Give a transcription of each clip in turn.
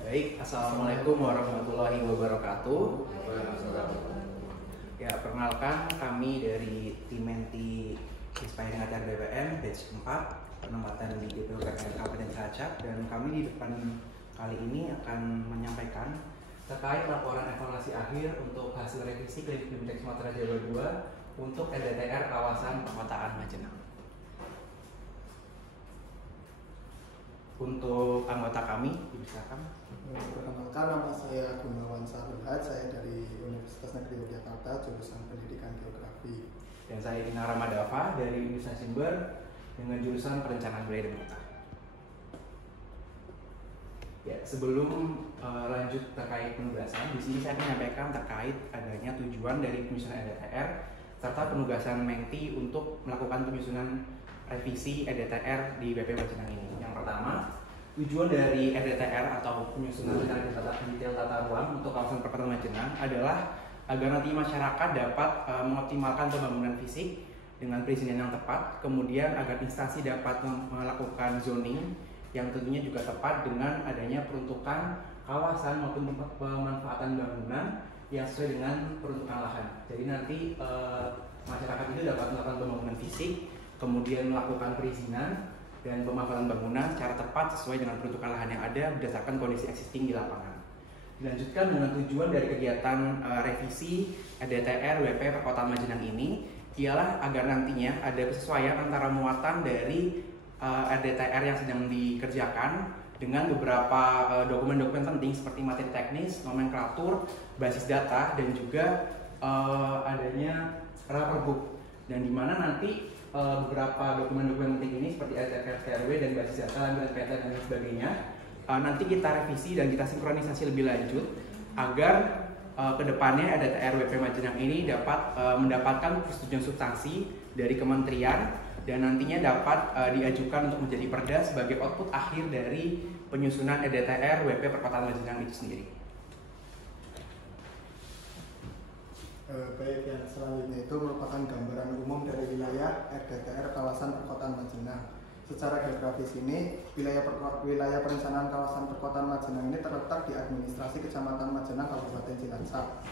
Baik, Assalamualaikum warahmatullahi wabarakatuh. Ya, perkenalkan kami dari tim Menti Inspiring Acara BPM batch 4 penempatan di DPUKM Kabupaten Cilacap, dan kami di depan kali ini akan menyampaikan terkait laporan evaluasi akhir untuk hasil revisi Klinik Bimtek Sumatera Jawa 2 untuk LDTR kawasan perkotaan Majenang. Untuk anggota kami, dipersilakan. Perkenalkan, nama saya Gunawan Sarulhat, saya dari Universitas Negeri Yogyakarta, jurusan Pendidikan Geografi. Dan saya Ina Ramadava dari Universitas Jember dengan jurusan Perencanaan Wilayah dan Kota. Ya, sebelum lanjut terkait penugasan, di sini saya akan menyampaikan terkait adanya tujuan dari penyusunan EDTR serta penugasan Menti untuk melakukan penyusunan revisi EDTR di BP Majenang ini. Yang pertama, tujuan dari EDTR atau penyusunan detail tata ruang untuk kawasan perkotaan Majenang adalah agar nanti masyarakat dapat mengoptimalkan pembangunan fisik dengan perizinan yang tepat, kemudian agar instansi dapat melakukan zoning yang tentunya juga tepat dengan adanya peruntukan kawasan maupun pemanfaatan bangunan yang sesuai dengan peruntukan lahan. Jadi nanti masyarakat itu dapat melakukan pembangunan fisik, kemudian melakukan perizinan dan pemanfaatan bangunan secara tepat sesuai dengan peruntukan lahan yang ada berdasarkan kondisi existing di lapangan. Dilanjutkan dengan tujuan dari kegiatan revisi EDTR WP Perkotaan Majenang ini ialah agar nantinya ada kesesuaian antara muatan dari EDTR yang sedang dikerjakan dengan beberapa dokumen-dokumen penting seperti materi teknis, nomenklatur, basis data, dan juga adanya Rapergub, dan di mana nanti beberapa dokumen-dokumen penting ini seperti RTRW dan basis data, lampiran peta dan lain sebagainya nanti kita revisi dan kita sinkronisasi lebih lanjut agar kedepannya EDTR WP Majenang ini dapat mendapatkan persetujuan substansi dari kementerian dan nantinya dapat diajukan untuk menjadi perda sebagai output akhir dari penyusunan EDTR WP Perkotaan Majenang itu sendiri. Baik, yang selanjutnya itu merupakan gambaran umum dari wilayah RDTR kawasan perkotaan Majenang. Secara geografis ini, wilayah perencanaan kawasan perkotaan Majenang ini terletak di administrasi Kecamatan Majenang, Kabupaten Cilacap.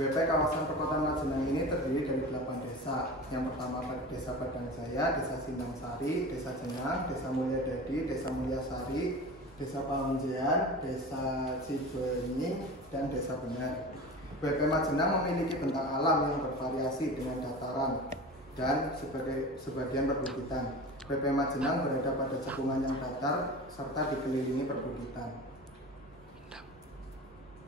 WP kawasan perkotaan Majenang ini terdiri dari 8 desa. Yang pertama Desa Padang Jaya, Desa Sindang Sari, Desa Jenang, Desa Mulyadadi, Desa Mulyasari, Desa Palunjean, Desa Cibenying, dan Desa Benar. WP Majenang memiliki bentang alam yang bervariasi dengan dataran dan sebagian perbukitan. WP Majenang berada pada cekungan yang datar serta dikelilingi perbukitan.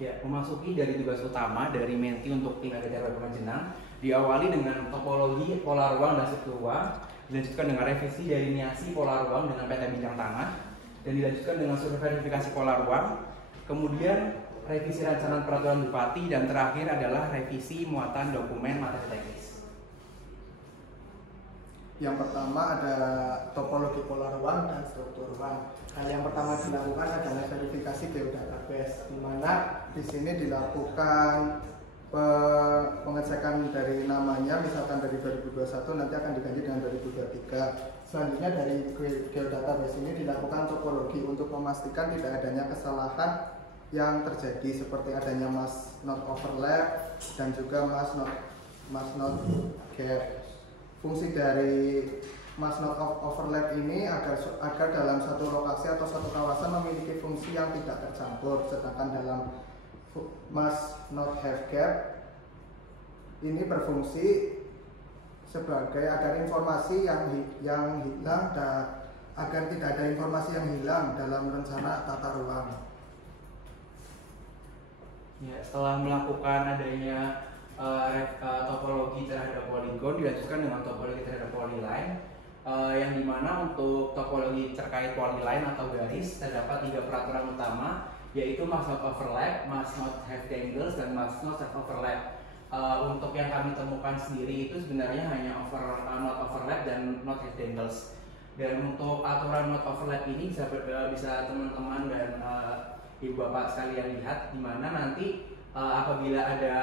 Ya, memasuki dari tugas utama dari Menti untuk tim EDTR WP Majenang diawali dengan topologi pola ruang dan struktur ruang, dilanjutkan dengan revisi delineasi pola ruang dengan peta bidang tanah, dan dilanjutkan dengan survei verifikasi pola ruang, kemudian revisi rancangan peraturan bupati, dan terakhir adalah revisi muatan dokumen materi teknis. Yang pertama ada topologi pola ruang dan struktur ruang. Hal yang pertama dilakukan adalah verifikasi geodatabase, di mana di sini dilakukan pengecekan dari namanya, misalkan dari 2021 nanti akan diganti dengan 2023. Selanjutnya dari geodatabase ini dilakukan topologi untuk memastikan tidak adanya kesalahan yang terjadi seperti adanya mass not overlap dan juga mass not gap. Fungsi dari mass not overlap ini agar dalam satu lokasi atau satu kawasan memiliki fungsi yang tidak tercampur, sedangkan dalam mass not have gap ini berfungsi sebagai agar informasi yang hilang agar tidak ada informasi yang hilang dalam rencana tata ruang. Ya, setelah melakukan adanya topologi terhadap poligon, dilanjutkan dengan topologi terhadap polyline, yang dimana untuk topologi terkait polyline atau garis terdapat 3 peraturan utama, yaitu must not overlap, must not have tangles, dan must not have overlap. Untuk yang kami temukan sendiri itu sebenarnya hanya not overlap dan not have tangles. Dan untuk aturan not overlap ini bisa teman-teman dan ibu bapak sekalian lihat, di mana nanti apabila ada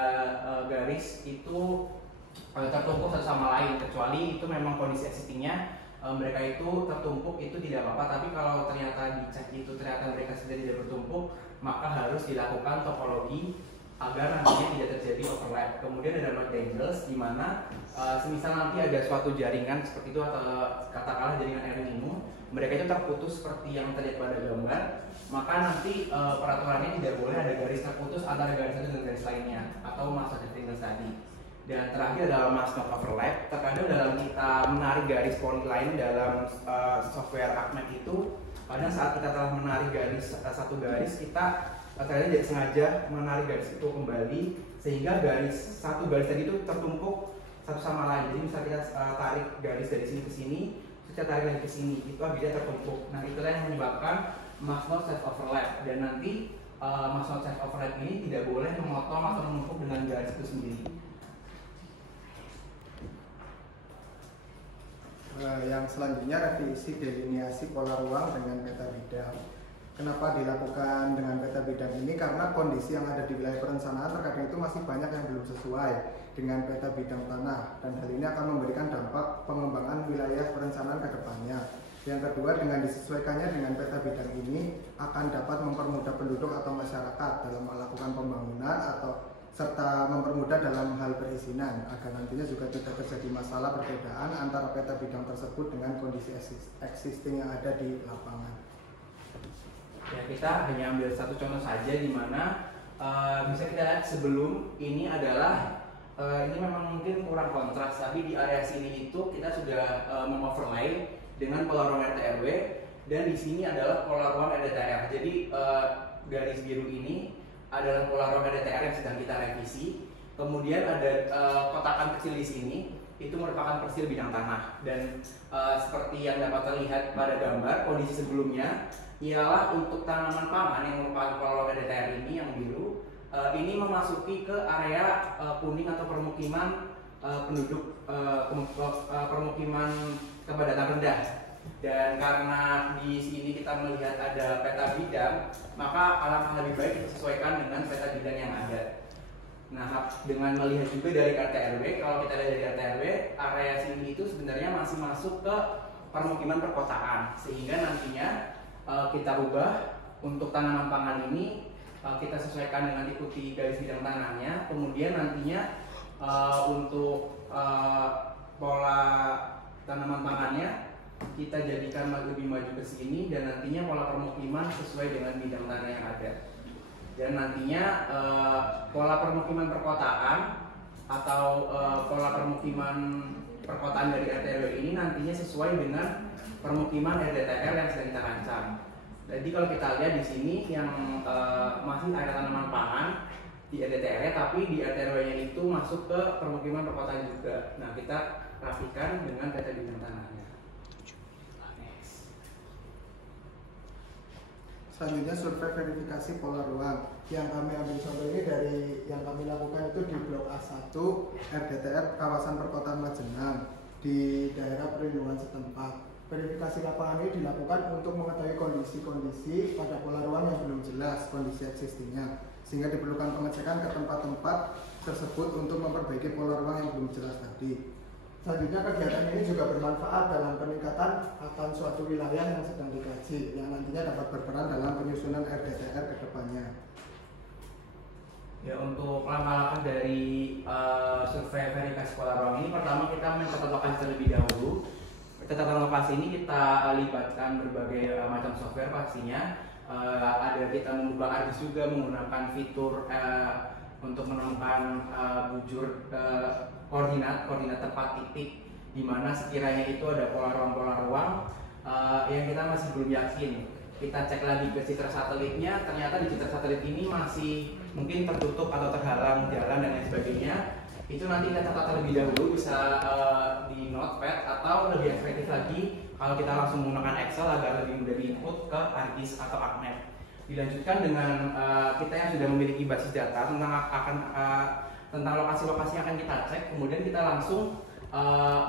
garis itu tertumpuk satu sama lain, kecuali itu memang kondisi existingnya mereka itu tertumpuk itu tidak apa-apa, tapi kalau ternyata dicek itu ternyata mereka sudah tidak bertumpuk, maka harus dilakukan topologi agar nantinya tidak terjadi overlap. Kemudian ada node dangles di mana semisal nanti ada suatu jaringan seperti itu atau katakanlah jaringan air minum, mereka itu terputus seperti yang terlihat pada gambar, maka nanti peraturannya tidak boleh ada garis terputus antara garis satu dan garis lainnya atau maksud dangles tadi. Dan terakhir adalah mask not overlap. Terkadang dalam kita menarik garis polyline dalam software ArcMap itu, kadang saat kita telah menarik garis satu garis, kita terkadang tidak sengaja menarik garis itu kembali sehingga satu garis tadi itu tertumpuk satu sama lain. Jadi misalnya kita tarik garis dari sini ke sini, kita tarik lagi ke sini, itu akhirnya tertumpuk. Nah, itulah yang menyebabkan mask not self overlap. Dan nanti mask not self overlap ini tidak boleh memotong atau menumpuk dengan garis itu sendiri. Yang selanjutnya revisi deliniasi pola ruang dengan peta bidang. Kenapa dilakukan dengan peta bidang ini? Karena kondisi yang ada di wilayah perencanaan terkadang itu masih banyak yang belum sesuai dengan peta bidang tanah, dan hal ini akan memberikan dampak pengembangan wilayah perencanaan ke depannya. Yang kedua, dengan disesuaikannya dengan peta bidang ini akan dapat mempermudah penduduk atau masyarakat dalam melakukan pembangunan serta mempermudah dalam hal perizinan agar nantinya juga tidak terjadi masalah perbedaan antara peta bidang tersebut dengan kondisi existing yang ada di lapangan. Ya, kita hanya ambil satu contoh saja di mana bisa kita lihat sebelum ini adalah ini memang mungkin kurang kontras, tapi di area sini itu kita sudah mengoverlay dengan pola ruang RT/RW, dan di sini adalah pola ruang RDTR. Jadi garis biru ini adalah pola ruang RDTR yang sedang kita revisi. Kemudian ada kotakan kecil di sini, itu merupakan persil bidang tanah. Dan seperti yang dapat terlihat pada gambar, kondisi sebelumnya ialah untuk tanaman pangan yang merupakan pola ruang RDTR ini yang biru, ini memasuki ke area kuning atau permukiman penduduk, permukiman kepadatan rendah. Dan karena di sini kita melihat ada peta bidang, maka alangkah lebih baik disesuaikan dengan peta bidang yang ada. Nah, dengan melihat juga dari RT/RW, kalau kita lihat dari RT/RW, area sini itu sebenarnya masih masuk ke permukiman perkotaan, sehingga nantinya kita ubah untuk tanaman pangan ini, kita sesuaikan dengan ikuti garis bidang tanahnya. Kemudian nantinya untuk pola tanaman pangannya kita jadikan lebih maju ke sini, dan nantinya pola permukiman sesuai dengan bidang tanah yang ada. Dan nantinya pola permukiman perkotaan atau pola permukiman perkotaan dari RT/RW ini nantinya sesuai dengan permukiman RDTR yang sedang kita rancang. Jadi kalau kita lihat di sini yang masih ada tanaman pangan di RDTR, tapi di RT/RW-nya itu masuk ke permukiman perkotaan juga. Nah, kita rapikan dengan peta bidang tanahnya. Selanjutnya survei verifikasi pola ruang. Yang kami ambil contoh ini dari yang kami lakukan itu di blok A1 RDTR kawasan perkotaan Majenang di daerah perlindungan setempat. Verifikasi lapangan ini dilakukan untuk mengetahui kondisi-kondisi pada pola ruang yang belum jelas kondisi existingnya, sehingga diperlukan pengecekan ke tempat-tempat tersebut untuk memperbaiki pola ruang yang belum jelas tadi. Selanjutnya, kegiatan ini juga bermanfaat dalam peningkatan akan suatu wilayah yang sedang dikaji, yang nantinya dapat berperan dalam penyusunan RDTR ke depannya. Ya, untuk langkah-langkah dari survei verifikasi pola ruang ini, pertama kita mencatat lokasi terlebih dahulu. Catatan lokasi ini kita libatkan berbagai macam software pastinya. Ada kita membuka ArcGIS juga menggunakan fitur untuk menemukan bujur koordinat tempat titik di mana sekiranya itu ada pola ruang yang kita masih belum yakin. Kita cek lagi ke citra satelitnya, ternyata di citra satelit ini masih mungkin tertutup atau terhalang jalan dan lain sebagainya. Itu nanti kita catat terlebih dahulu, bisa di notepad, atau lebih efektif lagi kalau kita langsung menggunakan Excel agar lebih mudah diinput ke ArcGIS atau ArcMap. Dilanjutkan dengan kita yang sudah memiliki basis data tentang lokasi-lokasi yang akan kita cek, kemudian kita langsung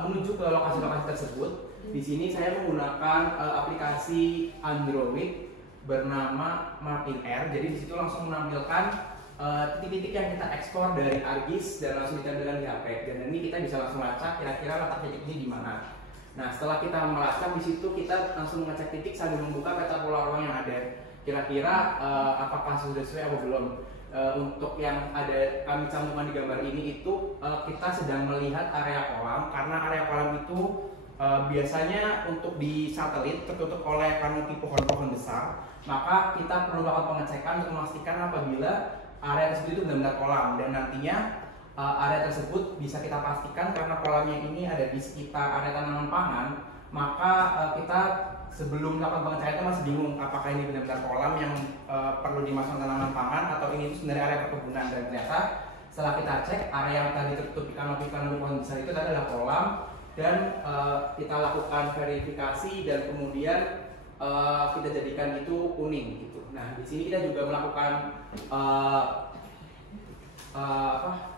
menuju ke lokasi-lokasi tersebut. Di sini saya menggunakan aplikasi Android bernama Martin Air. Jadi di situ langsung menampilkan titik-titik yang kita ekspor dari ArcGIS dan langsung ditampilkan di HP. Dan ini kita bisa langsung lacak kira-kira letak titik ini di mana. Nah, setelah kita melacak di situ, kita langsung mengecek titik sambil membuka peta pola ruang yang ada. Kira-kira apakah sudah sesuai atau belum? Untuk yang ada kami cantumkan di gambar ini itu kita sedang melihat area kolam, karena area kolam itu biasanya untuk di satelit tertutup oleh kanopi pohon-pohon besar. Maka kita perlu melakukan pengecekan untuk memastikan apabila area tersebut itu benar-benar kolam, dan nantinya area tersebut bisa kita pastikan karena kolamnya ini ada di sekitar area tanaman pangan. Maka kita sebelum melakukan pengecekan itu masih bingung apakah ini benar-benar kolam yang perlu dimasukkan tanaman pangan atau ini itu sebenarnya area perkebunan. Dan ternyata setelah kita cek, area yang tadi tertutup kanopi pohon besar itu adalah kolam, dan kita lakukan verifikasi dan kemudian kita jadikan itu kuning gitu. Nah, di sini kita juga melakukan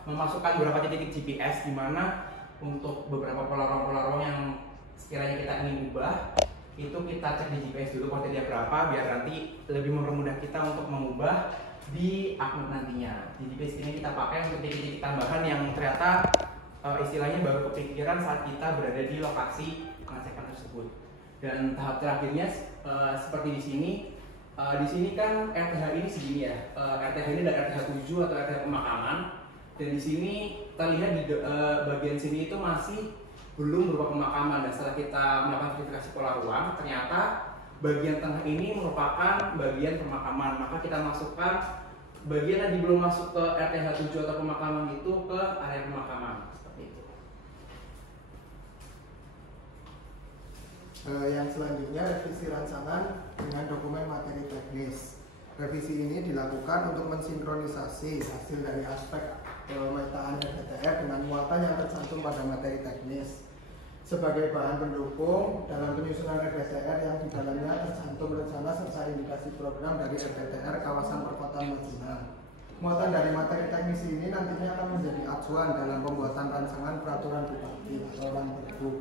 memasukkan beberapa titik GPS di mana untuk beberapa pola ruang yang sekiranya kita ingin ubah itu kita cek di GPS dulu koordinatnya berapa, biar nanti lebih mempermudah kita untuk mengubah di akun nantinya. Di GPS ini kita pakai untuk titik-titik tambahan yang ternyata istilahnya baru kepikiran saat kita berada di lokasi pengecekan tersebut. Dan tahap terakhirnya seperti di sini kan RTH ini segini ya. RTH ini adalah RTH 7 atau RTH pemakaman. Dan di sini terlihat di bagian sini itu masih belum berupa pemakaman. Dan setelah kita melakukan verifikasi pola ruang, ternyata bagian tengah ini merupakan bagian pemakaman. Maka kita masukkan bagian yang belum masuk ke RTH 7 atau pemakaman itu ke area pemakaman. Seperti itu. Yang selanjutnya revisi rancangan dengan dokumen materi teknis. Revisi ini dilakukan untuk mensinkronisasi hasil dari aspek pemetaan RDTR dengan muatan yang tercantum pada materi teknis sebagai bahan pendukung dalam penyusunan RDTR yang di dalamnya tercantum rencana serta indikasi program dari RDTR kawasan perkotaan Majenang. Muatan dari materi teknis ini nantinya akan menjadi acuan dalam pembuatan rancangan peraturan bupati atau Ranperbup.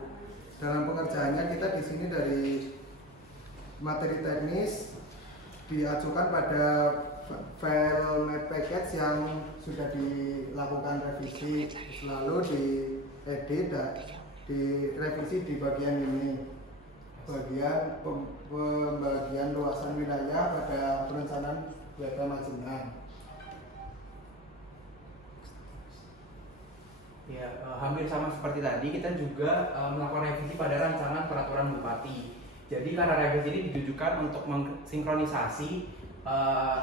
Dalam pengerjaannya kita di sini dari materi teknis diajukan pada file map package yang sudah dilakukan revisi, lalu diedit dan direvisi di bagian ini, bagian pembagian luasan wilayah pada perencanaan wilayah Majenang. Ya, hampir sama seperti tadi, kita juga melakukan revisi pada rancangan peraturan bupati. Jadi karena revisi ini ditujukan untuk mensinkronisasi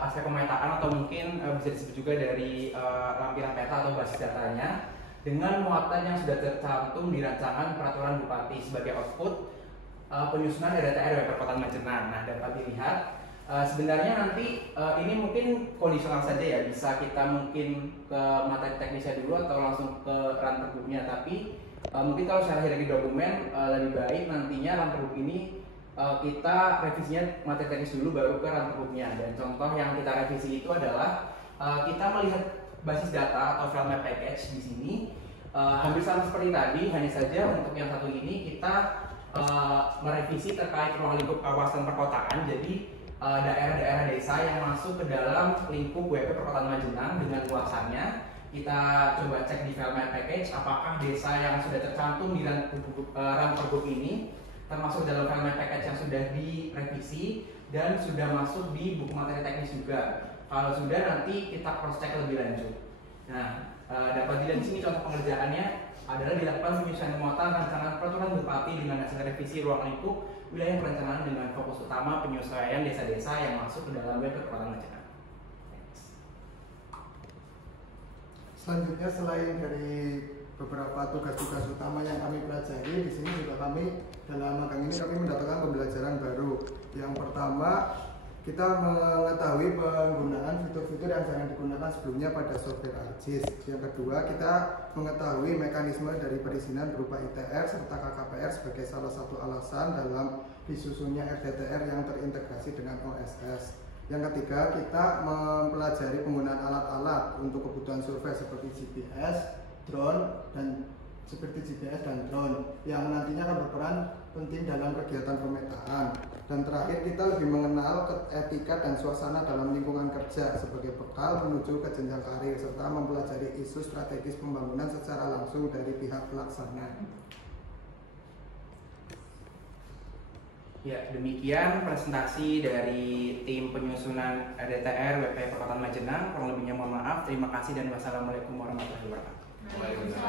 aspek pemetaan atau mungkin bisa disebut juga dari lampiran peta atau basis datanya dengan muatan yang sudah tercantum di rancangan peraturan bupati sebagai output penyusunan RDTR Perkotaan Majenang. Nah, dapat dilihat sebenarnya nanti ini mungkin kondisional saja ya, bisa kita mungkin ke materi teknisnya dulu atau langsung ke Ranperbupnya. Tapi mungkin kalau secara hierarki dokumen lebih baik nantinya Ranperbup ini kita revisinya materi teknis dulu baru ke Ranperbupnya. Dan contoh yang kita revisi itu adalah kita melihat basis data atau file map package di sini hampir sama seperti tadi, hanya saja untuk yang satu ini kita merevisi terkait ruang lingkup kawasan perkotaan. Jadi daerah-daerah desa yang masuk ke dalam lingkup WP Perkotaan Majenang dengan luasannya kita coba cek di file map package apakah desa yang sudah tercantum di Ranperbup ini termasuk dalam file map package yang sudah direvisi dan sudah masuk di buku materi teknis juga. Kalau sudah, nanti kita cross check lebih lanjut. Nah, dapat dilihat di sini contoh pengerjaannya adalah dilakukan penyusunan muatan rancangan peraturan bupati dengan hasil revisi ruang lingkup wilayah perencanaan dengan fokus utama penyesuaian desa-desa yang masuk ke dalam wilayah Perkotaan Majenang. Selanjutnya, selain dari beberapa tugas-tugas utama yang kami pelajari, di sini juga kami dalam magang ini kami mendapatkan pembelajaran baru. Yang pertama, kita mengetahui penggunaan fitur-fitur yang jarang digunakan sebelumnya pada software ArcGIS. Yang kedua, kita mengetahui mekanisme dari perizinan berupa ITR serta KKPR sebagai salah satu alasan dalam disusunnya RDTR yang terintegrasi dengan OSS. Yang ketiga, kita mempelajari penggunaan alat-alat untuk kebutuhan survei seperti GPS, drone dan drone yang nantinya akan berperan penting dalam kegiatan pemetaan. Dan terakhir, kita lebih mengenal etika dan suasana dalam lingkungan kerja sebagai bekal menuju ke jenjang karir serta mempelajari isu strategis pembangunan secara langsung dari pihak pelaksana. Ya, demikian presentasi dari tim penyusunan RDTR WP Perkotaan Majenang. Kurang lebihnya mohon maaf. Terima kasih dan wassalamualaikum warahmatullahi wabarakatuh.